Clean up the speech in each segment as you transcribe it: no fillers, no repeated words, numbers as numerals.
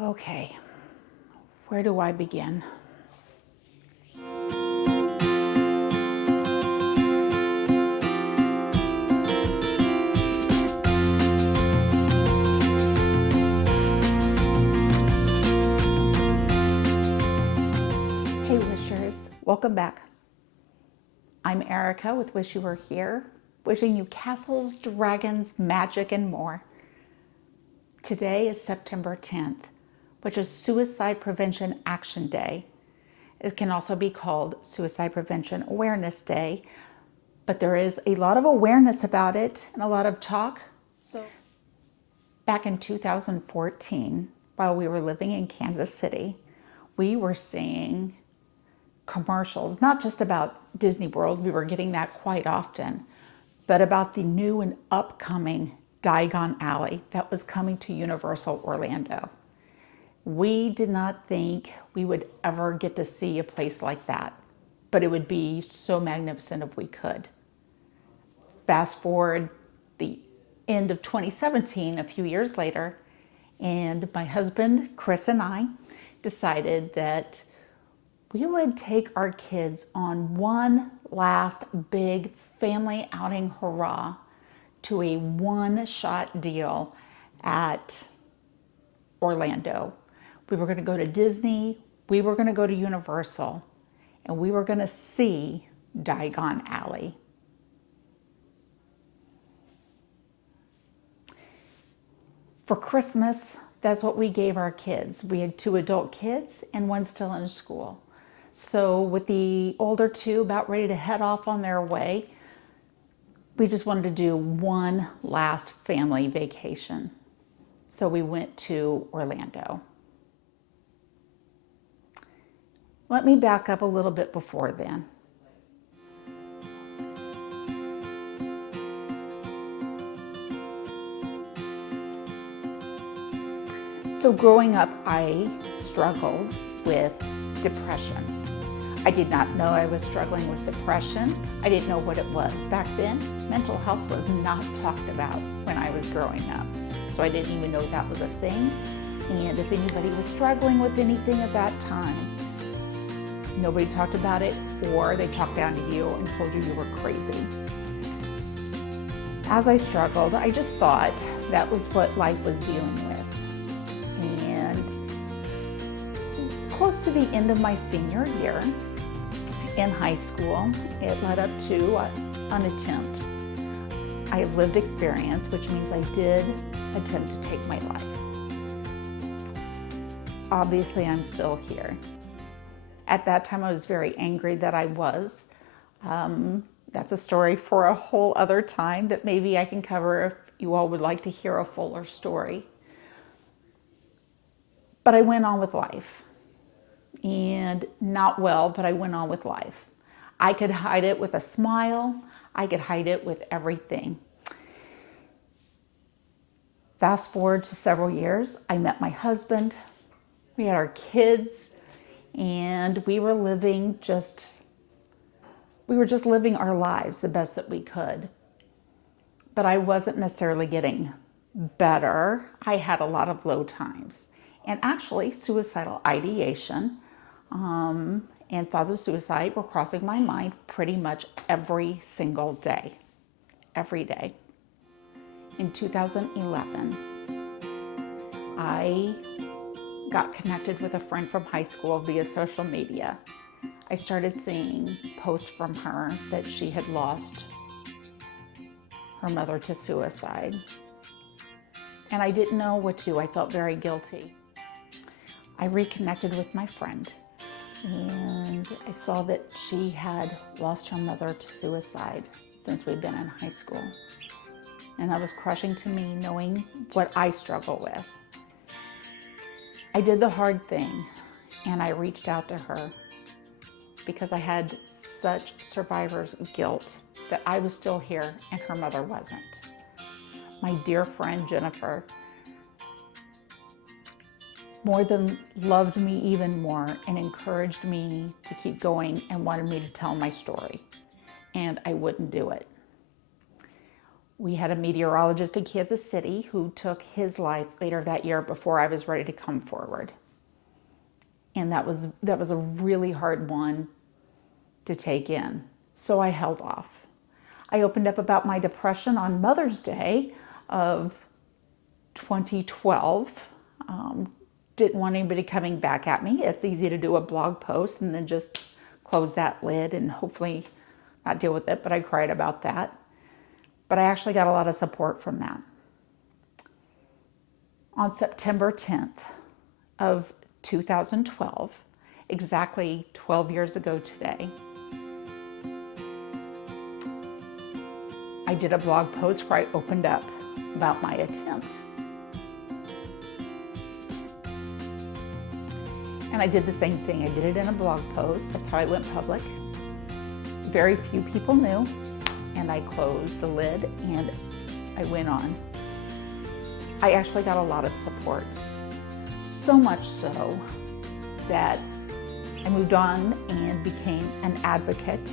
Okay, where do I begin? Hey Wishers, welcome back. I'm Erica with Wish You Were Here, wishing you castles, dragons, magic, and more. Today is September 10th, which is Suicide Prevention Action Day. It can also be called Suicide Prevention Awareness Day, but there is a lot of awareness about it and a lot of talk. So, back in 2014, while we were living in Kansas City, we were seeing commercials, not just about Disney World, we were getting that quite often, but about the new and upcoming Diagon Alley that was coming to Universal Orlando. We did not think we would ever get to see a place like that, but it would be so magnificent if we could. Fast forward the end of 2017, a few years later, and my husband, Chris, and I decided that we would take our kids on one last big family outing hurrah to a one-shot deal at Orlando. We were going to go to Disney, we were going to go to Universal, and we were going to see Diagon Alley. For Christmas, that's what we gave our kids. We had 2 adult kids and 1 still in school. So with the older 2 about ready to head off on their way, we just wanted to do one last family vacation. So we went to Orlando. Let me back up a little bit before then. So growing up, I struggled with depression. I did not know I was struggling with depression. I didn't know what it was. Back then, mental health was not talked about when I was growing up. So I didn't even know that was a thing. And if anybody was struggling with anything at that time, nobody talked about it, or they talked down to you and told you were crazy. As I struggled, I just thought that was what life was dealing with. And close to the end of my senior year in high school, it led up to an attempt. I have lived experience, which means I did attempt to take my life. Obviously, I'm still here. At that time, I was very angry that I was. That's a story for a whole other time that maybe I can cover if you all would like to hear a fuller story. But I went on with life. And not well, but I went on with life. I could hide it with a smile. I could hide it with everything. Fast forward to several years, I met my husband. We had our kids, and we were just living our lives the best that we could. But I wasn't necessarily getting better. I had a lot of low times. And actually, suicidal ideation and thoughts of suicide were crossing my mind pretty much every single day. Every day. In 2011, I got connected with a friend from high school via social media. I started seeing posts from her that she had lost her mother to suicide. And I didn't know what to do. I felt very guilty. I reconnected with my friend, and I saw that she had lost her mother to suicide since we'd been in high school. And that was crushing to me, knowing what I struggle with. I did the hard thing, and I reached out to her because I had such survivor's guilt that I was still here and her mother wasn't. My dear friend Jennifer more than loved me even more and encouraged me to keep going and wanted me to tell my story. And I wouldn't do it. We had a meteorologist in Kansas City who took his life later that year before I was ready to come forward. And that was a really hard one to take in. So I held off. I opened up about my depression on Mother's Day of 2012. Didn't want anybody coming back at me. It's easy to do a blog post and then just close that lid and hopefully not deal with it, but I cried about that. But I actually got a lot of support from that. On September 10th of 2012, exactly 12 years ago today, I did a blog post where I opened up about my attempt. And I did the same thing. I did it in a blog post. That's how I went public. Very few people knew. And I closed the lid and I went on. I actually got a lot of support. So much so that I moved on and became an advocate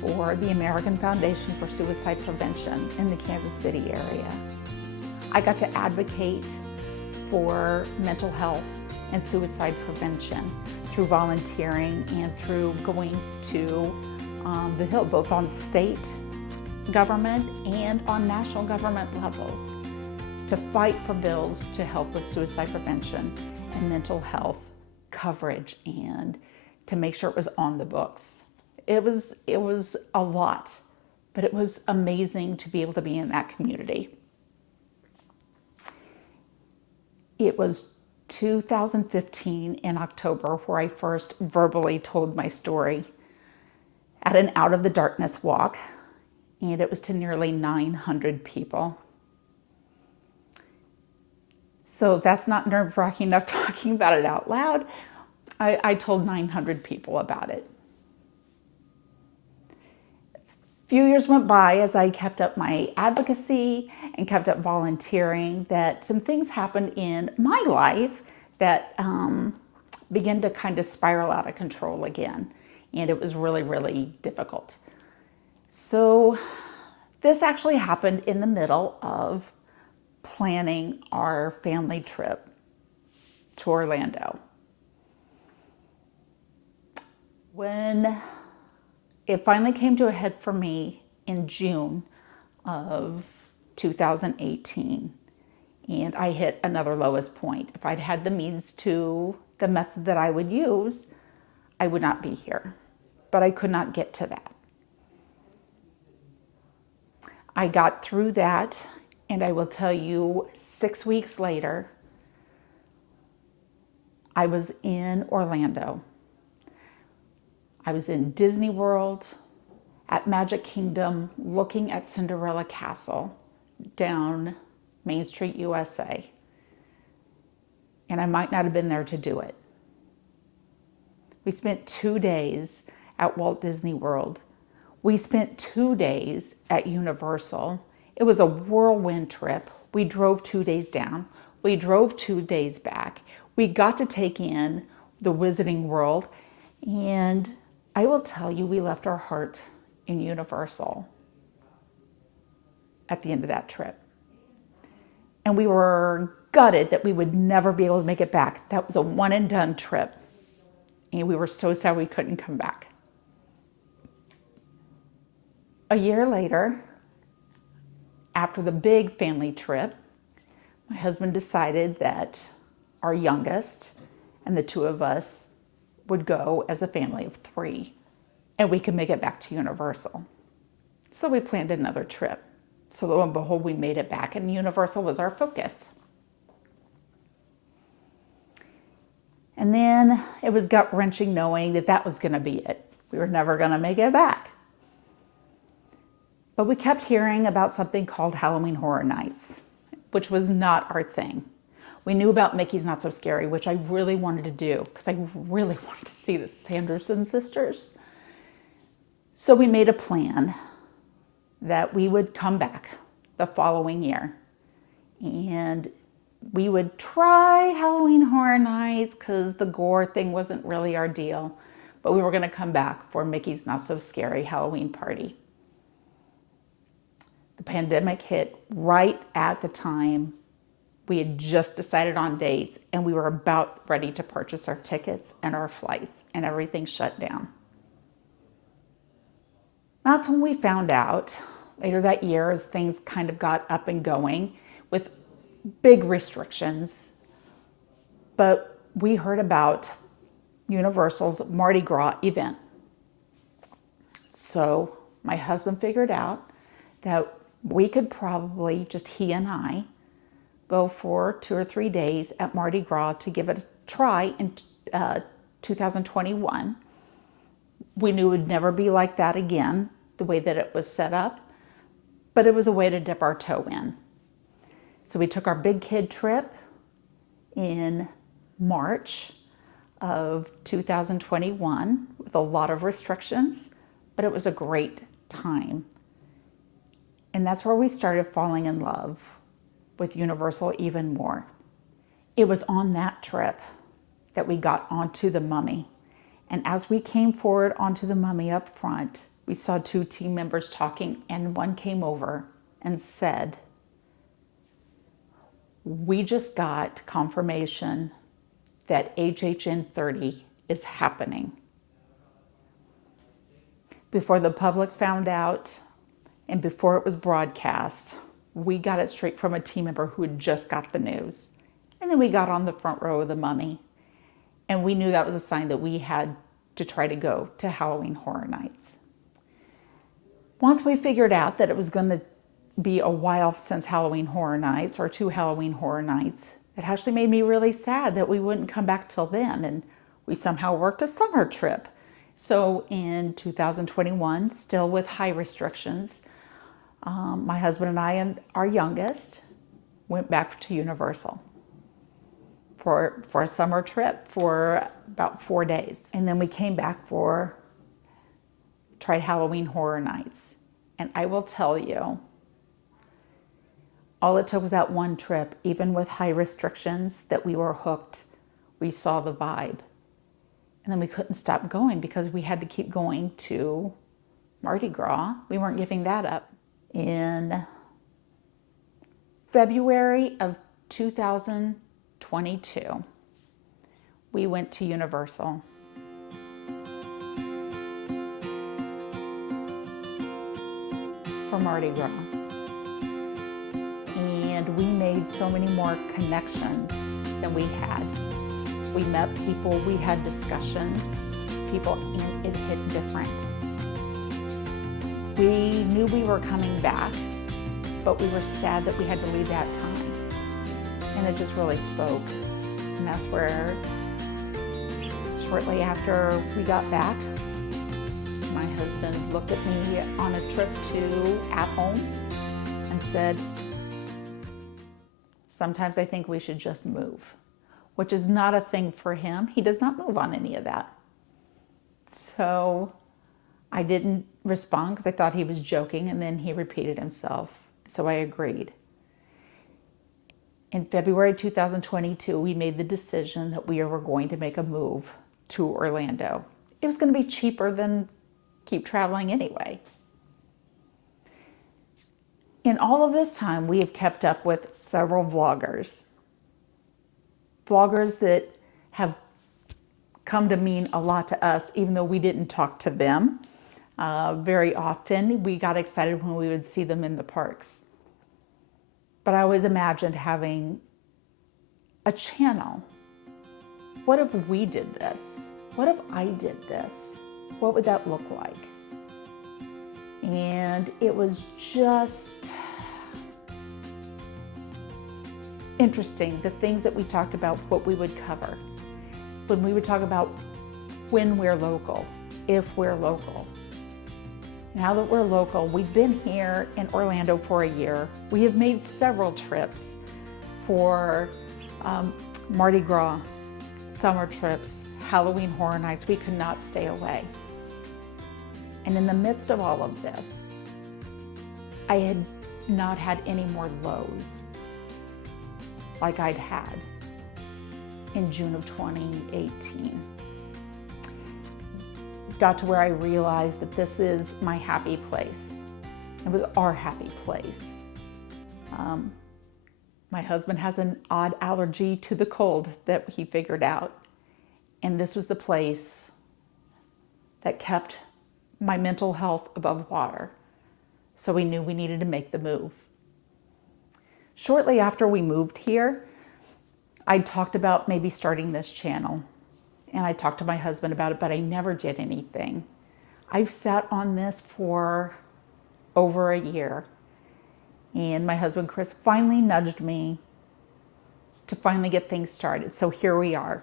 for the American Foundation for Suicide Prevention in the Kansas City area. I got to advocate for mental health and suicide prevention through volunteering and through going to the Hill, both on state government and on national government levels, to fight for bills to help with suicide prevention and mental health coverage and to make sure it was on the books. It was a lot, but it was amazing to be able to be in that community. It was 2015 in October where I first verbally told my story at an Out of the Darkness walk, and it was to nearly 900 people. So if that's not nerve-wracking enough talking about it out loud, I told 900 people about it. A few years went by as I kept up my advocacy and kept up volunteering, that some things happened in my life that began to kind of spiral out of control again. And it was really, really difficult. So this actually happened in the middle of planning our family trip to Orlando. When it finally came to a head for me in June of 2018, and I hit another lowest point. If I'd had the means to the method that I would use, I would not be here, but I could not get to that. I got through that, and I will tell you, 6 weeks later, I was in Orlando. I was in Disney World, at Magic Kingdom, looking at Cinderella Castle down Main Street, USA. And I might not have been there to do it. We spent 2 days at Walt Disney World. We spent 2 days at Universal. It was a whirlwind trip. We drove 2 days down. We drove 2 days back. We got to take in the Wizarding World. And I will tell you, we left our heart in Universal at the end of that trip. And we were gutted that we would never be able to make it back. That was a one and done trip. And we were so sad we couldn't come back. A year later, after the big family trip, my husband decided that our youngest and the two of us would go as a family of 3, and we could make it back to Universal. So we planned another trip. So lo and behold, we made it back, and Universal was our focus. And then it was gut-wrenching knowing that that was going to be it. We were never going to make it back. But we kept hearing about something called Halloween Horror Nights, which was not our thing. We knew about Mickey's Not So Scary, which I really wanted to do because I really wanted to see the Sanderson sisters. So we made a plan that we would come back the following year and we would try Halloween Horror Nights because the gore thing wasn't really our deal, but we were going to come back for Mickey's Not So Scary Halloween party. The pandemic hit right at the time we had just decided on dates and we were about ready to purchase our tickets and our flights, and everything shut down. That's when we found out later that year, as things kind of got up and going with big restrictions. But we heard about Universal's Mardi Gras event. So my husband figured out that we could probably, just he and I, go for 2 or 3 days at Mardi Gras to give it a try in 2021. We knew it would never be like that again, the way that it was set up, but it was a way to dip our toe in. So we took our big kid trip in March of 2021 with a lot of restrictions, but it was a great time. And that's where we started falling in love with Universal even more. It was on that trip that we got onto the Mummy. And as we came forward onto the Mummy up front, we saw 2 team members talking, and one came over and said, "We just got confirmation that HHN 30 is happening." Before the public found out and before it was broadcast, we got it straight from a team member who had just got the news. And then we got on the front row of the Mummy, and we knew that was a sign that we had to try to go to Halloween Horror Nights. Once we figured out that it was going to be a while since Halloween Horror Nights, or 2 Halloween Horror Nights, it actually made me really sad that we wouldn't come back till then, and we somehow worked a summer trip. So in 2021, still with high restrictions, my husband and I and our youngest went back to Universal for a summer trip for about 4 days. And then we came back tried Halloween Horror Nights. And I will tell you, all it took was that one trip, even with high restrictions, that we were hooked. We saw the vibe. And then we couldn't stop going because we had to keep going to Mardi Gras. We weren't giving that up. In February of 2022, we went to Universal. For Mardi Gras. And we made so many more connections than we had. We met people, we had discussions, people, and it hit different. We knew we were coming back, but we were sad that we had to leave that time. And it just really spoke. And that's where, shortly after we got back, my husband looked at me on a trip to At Home and said, "Sometimes I think we should just move," which is not a thing for him. He does not move on any of that. So I didn't respond because I thought he was joking, and then he repeated himself. So I agreed. In February 2022, we made the decision that we were going to make a move to Orlando. It was going to be cheaper than keep traveling anyway. In all of this time, we have kept up with several vloggers that have come to mean a lot to us, even though we didn't talk to them very often. We got excited when we would see them in the parks. But I always imagined having a channel. What if we did this? What if I did this? What would that look like? And it was just interesting, the things that we talked about, what we would cover. When we would talk about when we're local, if we're local. Now that we're local, we've been here in Orlando for a year. We have made several trips for Mardi Gras, summer trips, Halloween Horror Nights. We could not stay away. And in the midst of all of this, I had not had any more lows like I'd had in June of 2018. Got to where I realized that this is my happy place. It was our happy place. My husband has an odd allergy to the cold that he figured out. And this was the place that kept my mental health above water. So we knew we needed to make the move. Shortly after we moved here, I talked about maybe starting this channel. And I talked to my husband about it, but I never did anything. I've sat on this for over a year. And my husband, Chris, finally nudged me to finally get things started. So here we are.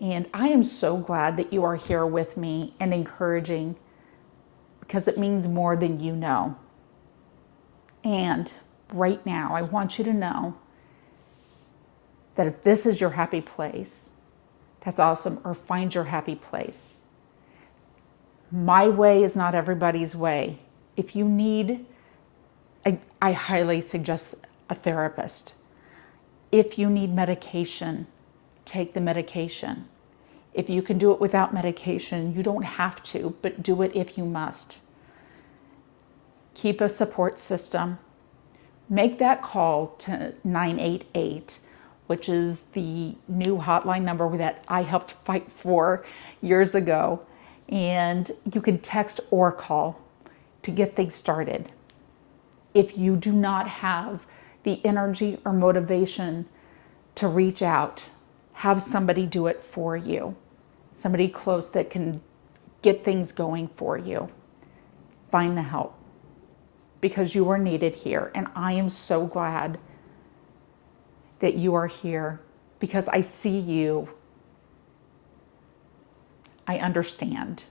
And I am so glad that you are here with me and encouraging, because it means more than you know. And right now, I want you to know that if this is your happy place, that's awesome, or find your happy place. My way is not everybody's way. If you need, I highly suggest a therapist. If you need medication, take the medication. If you can do it without medication, you don't have to, but do it if you must. Keep a support system. Make that call to 988, which is the new hotline number that I helped fight for years ago. And you can text or call to get things started. If you do not have the energy or motivation to reach out, have somebody do it for you. Somebody close that can get things going for you. Find the help, because you are needed here. And I am so glad that you are here, because I see you. I understand.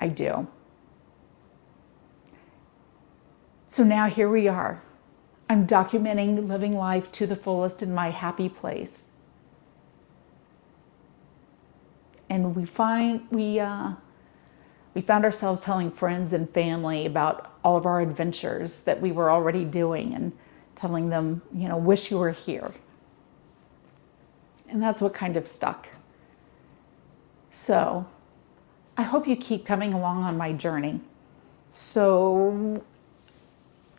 I do. So now here we are. I'm documenting living life to the fullest in my happy place. And we found ourselves telling friends and family about all of our adventures that we were already doing, and telling them, wish you were here. And that's what kind of stuck. So I hope you keep coming along on my journey. So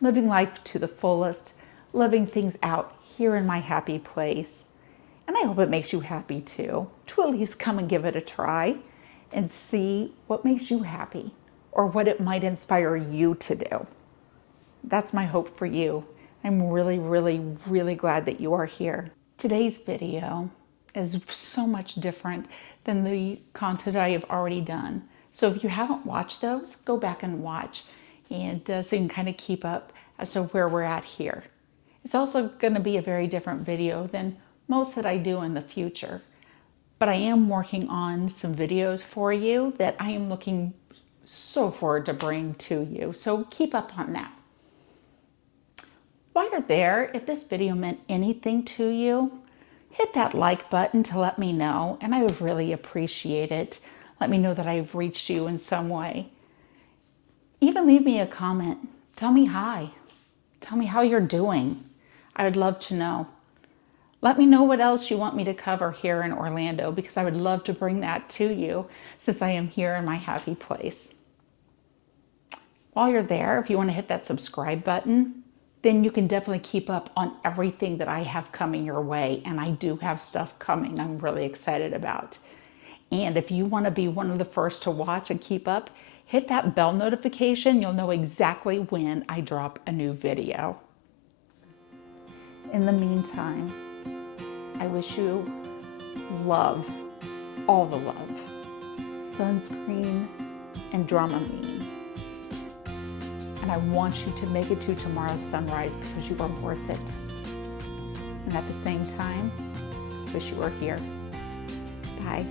living life to the fullest, living things out here in my happy place. And I hope it makes you happy too, to at least come and give it a try and see what makes you happy, or what it might inspire you to do. That's my hope for you. I'm really, really, really glad that you are here. Today's video is so much different than the content I have already done. So if you haven't watched those, go back and watch, and so you can kind of keep up as to where we're at here. It's also going to be a very different video than most that I do in the future. But I am working on some videos for you that I am looking so forward to bring to you. So keep up on that. While you're there, if this video meant anything to you, hit that like button to let me know, and I would really appreciate it. Let me know that I've reached you in some way. Even leave me a comment. Tell me hi. Tell me how you're doing. I would love to know. Let me know what else you want me to cover here in Orlando, because I would love to bring that to you, since I am here in my happy place. While you're there, if you want to hit that subscribe button, then you can definitely keep up on everything that I have coming your way. And I do have stuff coming I'm really excited about. And if you want to be one of the first to watch and keep up, hit that bell notification. You'll know exactly when I drop a new video. In the meantime, I wish you love, all the love, sunscreen and Dramamine. And I want you to make it to tomorrow's sunrise, because you are worth it. And at the same time, wish you were here. Bye.